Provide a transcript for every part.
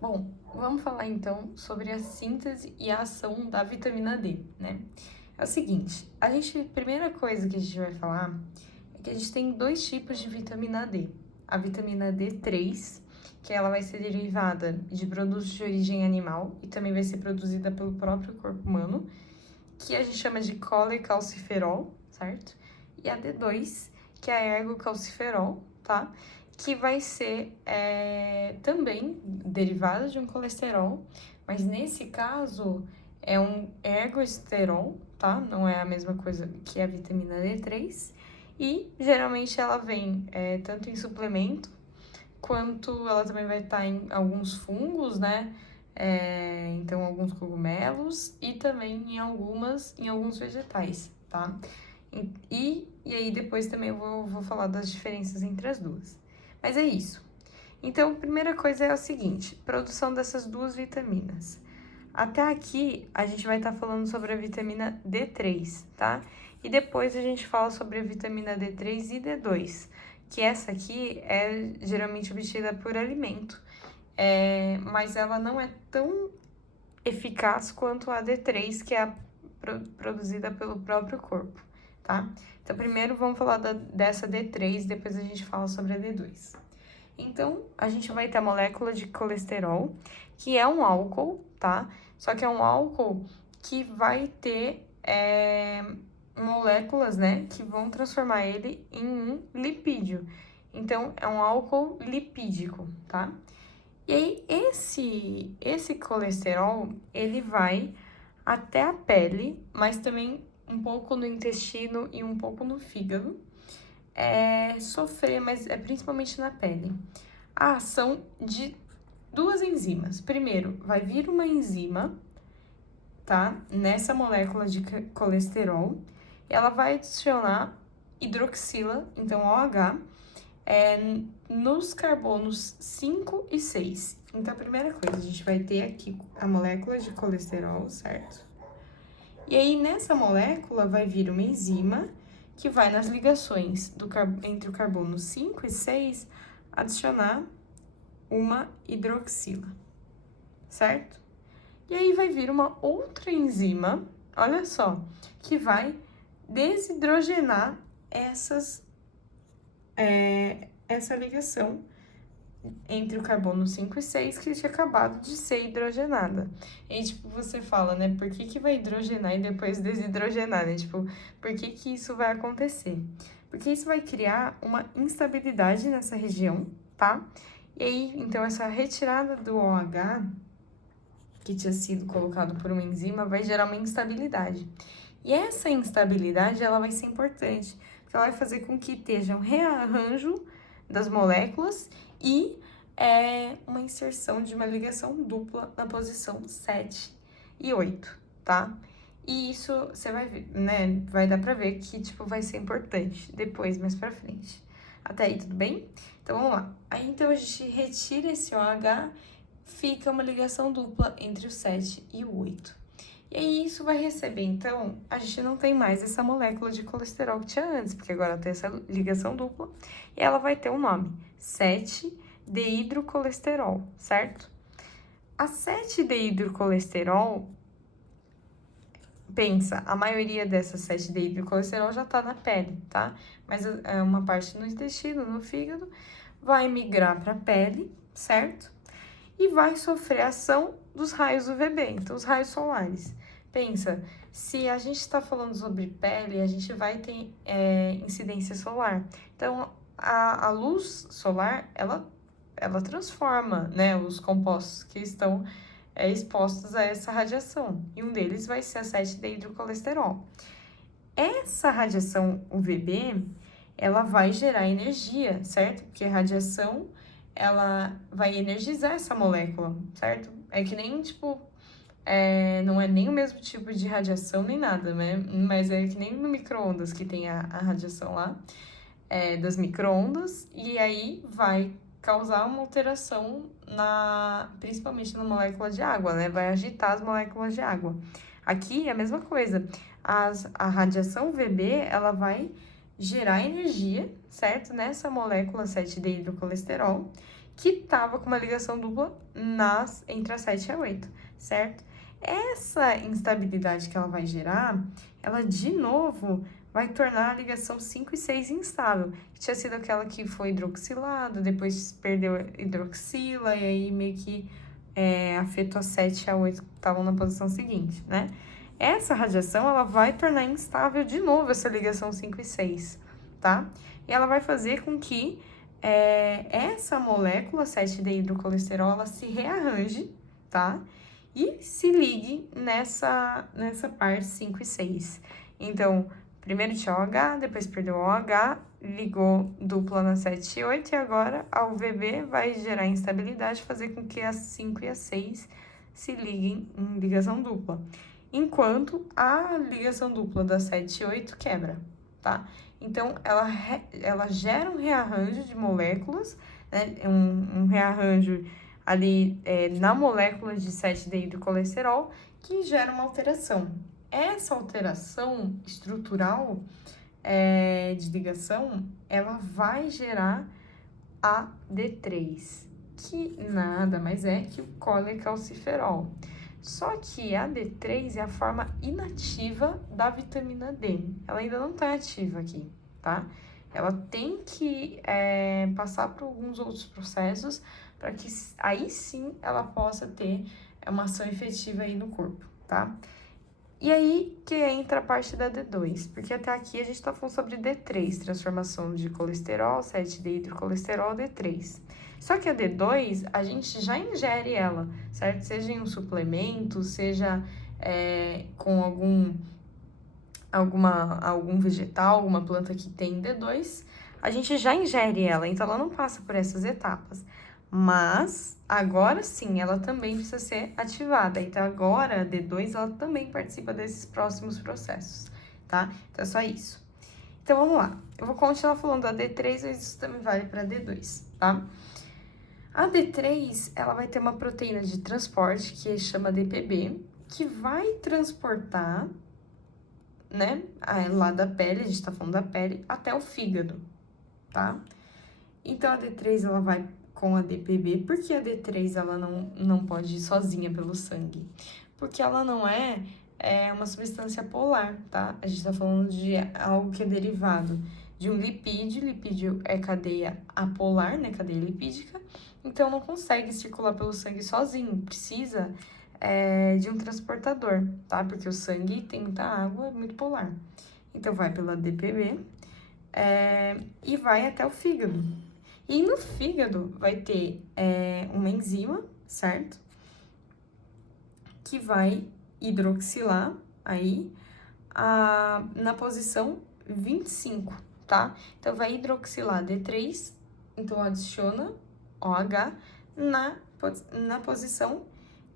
Bom, vamos falar então sobre a síntese e a ação da vitamina D, né? É o seguinte, primeira coisa que a gente vai falar é que a gente tem dois tipos de vitamina D. A vitamina D3, que ela vai ser derivada de produtos de origem animal e também vai ser produzida pelo próprio corpo humano, que a gente chama de colecalciferol, certo? E a D2, que é a ergocalciferol, tá? Que vai ser também derivada de um colesterol, mas nesse caso é um ergosterol, tá? Não é a mesma coisa que a vitamina D3. E geralmente ela vem tanto em suplemento, quanto ela também vai estar em alguns fungos, né? Então, alguns cogumelos e também em alguns vegetais, tá? E aí depois também eu vou falar das diferenças entre as duas. Mas é isso. Então, a primeira coisa é o seguinte: produção dessas duas vitaminas. Até aqui, a gente vai estar falando sobre a vitamina D3, tá? E depois a gente fala sobre a vitamina D3 e D2, que essa aqui é geralmente obtida por alimento, mas ela não é tão eficaz quanto a D3, que é a produzida pelo próprio corpo, tá? Então, primeiro vamos falar dessa D3, depois a gente fala sobre a D2. Então, a gente vai ter a molécula de colesterol, que é um álcool, tá? Só que é um álcool que vai ter moléculas, né, que vão transformar ele em um lipídio. Então, é um álcool lipídico, tá? E aí, esse colesterol, ele vai até a pele, mas também um pouco no intestino e um pouco no fígado, sofrer, mas é principalmente na pele, a ação de duas enzimas. Primeiro, vai vir uma enzima, tá? Nessa molécula de colesterol, ela vai adicionar hidroxila, então OH, nos carbonos 5 e 6. Então, a primeira coisa, a gente vai ter aqui a molécula de colesterol, certo? E aí, nessa molécula, vai vir uma enzima que vai nas ligações entre o carbono 5 e 6 adicionar uma hidroxila, certo? E aí vai vir uma outra enzima, olha só, que vai desidrogenar essa ligação entre o carbono 5 e 6 que tinha acabado de ser hidrogenada. E, tipo, você fala, né, por que vai hidrogenar e depois desidrogenar, né? Tipo, por que isso vai acontecer? Porque isso vai criar uma instabilidade nessa região, tá? E aí, então, essa retirada do OH, que tinha sido colocado por uma enzima, vai gerar uma instabilidade. E essa instabilidade, ela vai ser importante, porque ela vai fazer com que esteja um rearranjo das moléculas e uma inserção de uma ligação dupla na posição 7 e 8, tá? E isso você vai ver, né? Vai dar pra ver que, tipo, vai ser importante depois, mais pra frente. Até aí, tudo bem? Então, vamos lá. Aí, então, a gente retira esse OH, fica uma ligação dupla entre o 7 e o 8. E aí, isso vai receber, então, a gente não tem mais essa molécula de colesterol que tinha antes, porque agora tem essa ligação dupla, e ela vai ter um nome, 7-deidrocolesterol, certo? A 7-deidrocolesterol, pensa, a maioria dessas 7-deidrocolesterol já tá na pele, tá? Mas uma parte no intestino, no fígado, vai migrar para a pele, certo? E vai sofrer ação dos raios UVB, então os raios solares. Pensa, se a gente está falando sobre pele, a gente vai ter incidência solar. Então, a luz solar, ela transforma, né, os compostos que estão expostos a essa radiação. E um deles vai ser a 7-deidrocolesterol. Essa radiação UVB, ela vai gerar energia, certo? Porque a radiação, ela vai energizar essa molécula, certo? É que nem, tipo, não é nem o mesmo tipo de radiação nem nada, né? Mas é que nem no micro-ondas que tem a radiação lá, das micro-ondas, e aí vai causar uma alteração principalmente na molécula de água, né? Vai agitar as moléculas de água. Aqui é a mesma coisa. A radiação UVB, ela vai gerar energia, certo? Nessa molécula 7-deidrocolesterol, que estava com uma ligação dupla entre a 7 e a 8, certo? Essa instabilidade que ela vai gerar, ela de novo vai tornar a ligação 5 e 6 instável, que tinha sido aquela que foi hidroxilada, depois perdeu hidroxila, e aí meio que afetou a 7 e a 8 que estavam na posição seguinte, né? Essa radiação, ela vai tornar instável de novo essa ligação 5 e 6, tá? E ela vai fazer com que essa molécula 7-deidrocolesterol, ela se rearranje, tá? E se ligue nessa parte 5 e 6. Então, primeiro tinha OH, depois perdeu o OH, ligou dupla na 7 e 8, e agora a UVB vai gerar instabilidade, fazer com que as 5 e as 6 se liguem em ligação dupla. Enquanto a ligação dupla da 7 e 8 quebra, tá? Então, ela gera um rearranjo de moléculas, né? Um rearranjo ali na molécula de 7-deidrocolesterol, que gera uma alteração. Essa alteração estrutural de ligação, ela vai gerar a D3, que nada mais é que o colecalciferol. Só que a D3 é a forma inativa da vitamina D. Ela ainda não está ativa aqui, tá? Ela tem que passar por alguns outros processos para que aí sim ela possa ter uma ação efetiva aí no corpo, tá? E aí que entra a parte da D2, porque até aqui a gente está falando sobre D3, transformação de colesterol, 7-deidrocolesterol, D3. Só que a D2, a gente já ingere ela, certo? Seja em um suplemento, seja com algum vegetal, alguma planta que tem D2, a gente já ingere ela, então ela não passa por essas etapas. Mas, agora sim, ela também precisa ser ativada. Então, agora a D2, ela também participa desses próximos processos, tá? Então, é só isso. Então, vamos lá. Eu vou continuar falando da D3, mas isso também vale para D2, tá? A D3, ela vai ter uma proteína de transporte, que chama DPB, que vai transportar, né, lá da pele, a gente tá falando da pele, até o fígado, tá? Então, a D3, ela vai com a DPB. Por que a D3 ela não pode ir sozinha pelo sangue? Porque ela não é uma substância polar, tá? A gente tá falando de algo que é derivado de um lipídio. Lipídio é cadeia apolar, né? Cadeia lipídica. Então, não consegue circular pelo sangue sozinho. Precisa de um transportador, tá? Porque o sangue tem muita água, é muito polar. Então, vai pela DPB e vai até o fígado. E no fígado vai ter uma enzima, certo? Que vai hidroxilar aí na posição 25, tá? Então, vai hidroxilar D3, então adiciona OH na posição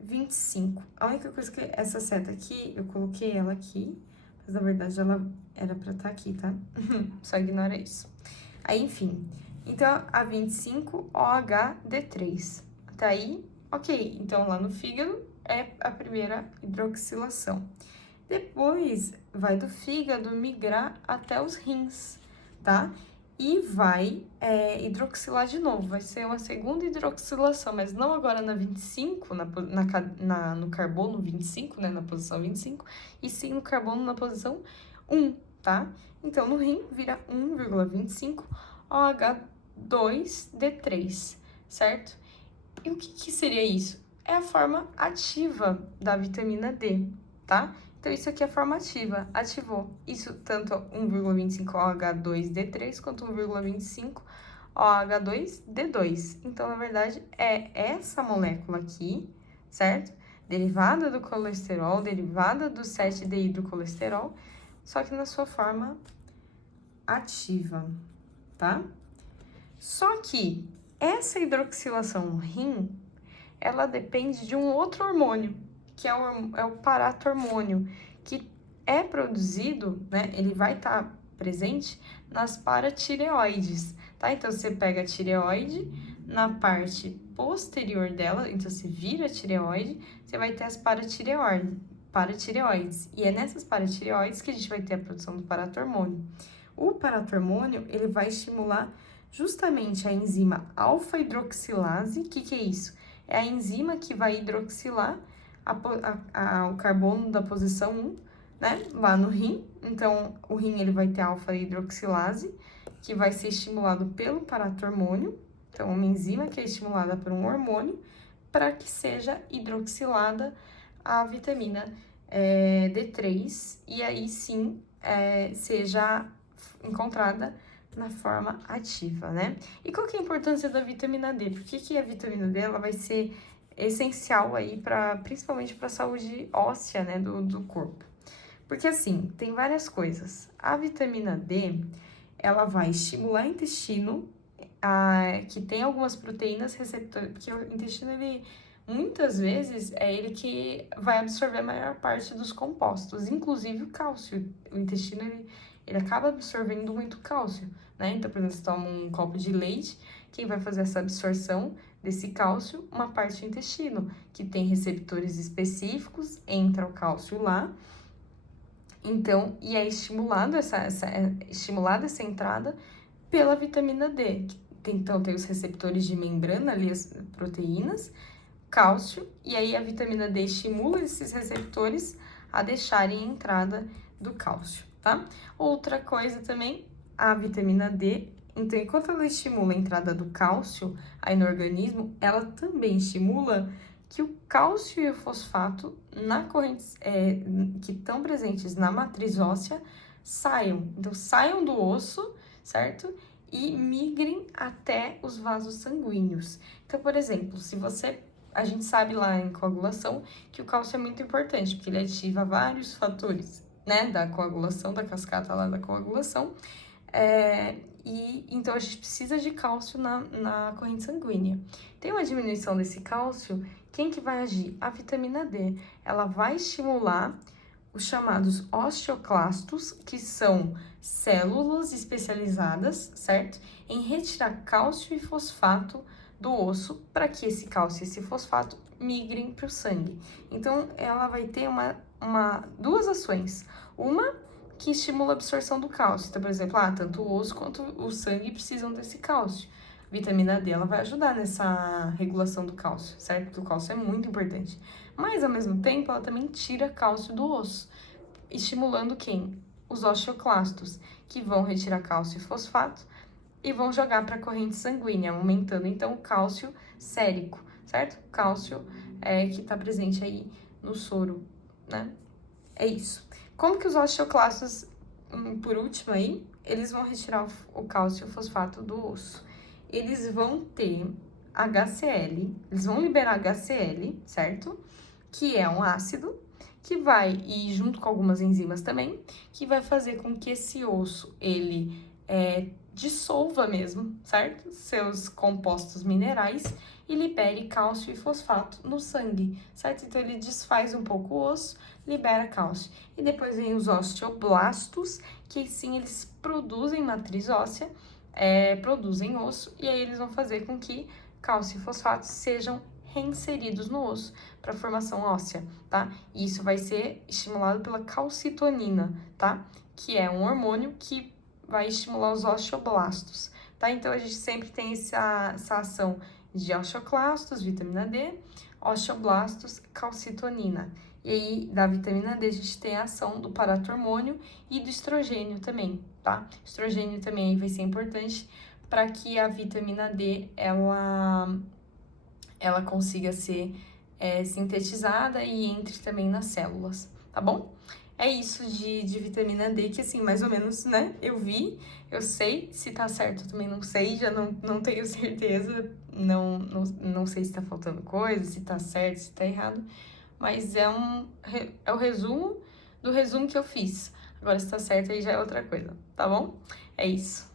25. A única coisa que essa seta aqui, eu coloquei ela aqui, mas na verdade ela era pra estar aqui, tá? Só ignora isso. Aí, enfim... Então, a 25, OHD3. Até aí, ok. Então, lá no fígado é a primeira hidroxilação. Depois, vai do fígado migrar até os rins, tá? E vai hidroxilar de novo. Vai ser uma segunda hidroxilação, mas não agora na 25, no carbono 25, né? Na posição 25, e sim no carbono na posição 1, tá? Então, no rim, vira 1,25 OH2D3, certo? E o que seria isso? É a forma ativa da vitamina D, tá? Então, isso aqui é a forma ativa, ativou. Isso tanto 1,25 OH2D3 quanto 1,25 OH2D2. Então, na verdade, é essa molécula aqui, certo? Derivada do colesterol, derivada do 7-deidrocolesterol, só que na sua forma ativa, tá? Só que essa hidroxilação no rim, ela depende de um outro hormônio, que é o paratormônio, que é produzido, né? Ele vai estar presente nas paratireoides, tá? Então, você pega a tireoide, na parte posterior dela, então você vira a tireoide, você vai ter as paratireoides. E é nessas paratireoides que a gente vai ter a produção do paratormônio. O paratormônio, ele vai estimular justamente a enzima alfa-hidroxilase. O que é isso? É a enzima que vai hidroxilar o carbono da posição 1, né, lá no rim. Então, o rim ele vai ter alfa-hidroxilase, que vai ser estimulado pelo paratormônio. Então, uma enzima que é estimulada por um hormônio para que seja hidroxilada a vitamina D3 e aí sim seja encontrada na forma ativa, né? E qual que é a importância da vitamina D? Por que a vitamina D ela vai ser essencial aí principalmente para a saúde óssea, né, do corpo? Porque assim, tem várias coisas. A vitamina D, ela vai estimular o intestino, que tem algumas proteínas receptoras, porque o intestino, ele, muitas vezes, é ele que vai absorver a maior parte dos compostos, inclusive o cálcio. O intestino, ele acaba absorvendo muito cálcio, né? Então, por exemplo, você toma um copo de leite, quem vai fazer essa absorção desse cálcio? Uma parte do intestino, que tem receptores específicos, entra o cálcio lá, então, e é estimulada essa entrada pela vitamina D. Então, tem os receptores de membrana ali, as proteínas, cálcio, e aí a vitamina D estimula esses receptores a deixarem entrada do cálcio, tá? Outra coisa também, a vitamina D, então, enquanto ela estimula a entrada do cálcio aí no organismo, ela também estimula que o cálcio e o fosfato que estão presentes na matriz óssea saiam. Então, saiam do osso, certo? E migrem até os vasos sanguíneos. Então, por exemplo, a gente sabe lá em coagulação que o cálcio é muito importante, porque ele ativa vários fatores, né, da coagulação, da cascata lá da coagulação. E então a gente precisa de cálcio na corrente sanguínea. Tem uma diminuição desse cálcio, quem que vai agir? A vitamina D. Ela vai estimular os chamados osteoclastos, que são células especializadas, certo? Em retirar cálcio e fosfato do osso, para que esse cálcio e esse fosfato migrem para o sangue. Então, ela vai ter duas ações. Uma que estimula a absorção do cálcio. Então, por exemplo, tanto o osso quanto o sangue precisam desse cálcio. Vitamina D, ela vai ajudar nessa regulação do cálcio, certo? Porque o cálcio é muito importante. Mas, ao mesmo tempo, ela também tira cálcio do osso, estimulando quem? Os osteoclastos, que vão retirar cálcio e fosfato e vão jogar para a corrente sanguínea, aumentando, então, o cálcio sérico, certo? Cálcio que está presente aí no soro, né? É isso. Como que os osteoclastos, por último aí, eles vão retirar o cálcio e o fosfato do osso? Eles vão ter HCl, eles vão liberar HCl, certo? Que é um ácido, que vai, e junto com algumas enzimas também, que vai fazer com que esse osso, ele dissolva mesmo, certo? Seus compostos minerais e libere cálcio e fosfato no sangue, certo? Então, ele desfaz um pouco o osso, libera cálcio. E depois vem os osteoblastos, que sim, eles produzem matriz óssea, produzem osso, e aí eles vão fazer com que cálcio e fosfato sejam reinseridos no osso para formação óssea, tá? E isso vai ser estimulado pela calcitonina, tá? Que é um hormônio que vai estimular os osteoblastos, tá? Então, a gente sempre tem essa ação de osteoclastos, vitamina D, osteoblastos, calcitonina. E aí, da vitamina D, a gente tem a ação do paratormônio e do estrogênio também, tá? Estrogênio também vai ser importante para que a vitamina D, ela consiga ser sintetizada e entre também nas células, tá bom? É isso de vitamina D, que assim, mais ou menos, né, eu sei, se tá certo também não sei, já não tenho certeza, não sei se tá faltando coisa, se tá certo, se tá errado, mas é o resumo do resumo que eu fiz. Agora, se tá certo aí já é outra coisa, tá bom? É isso.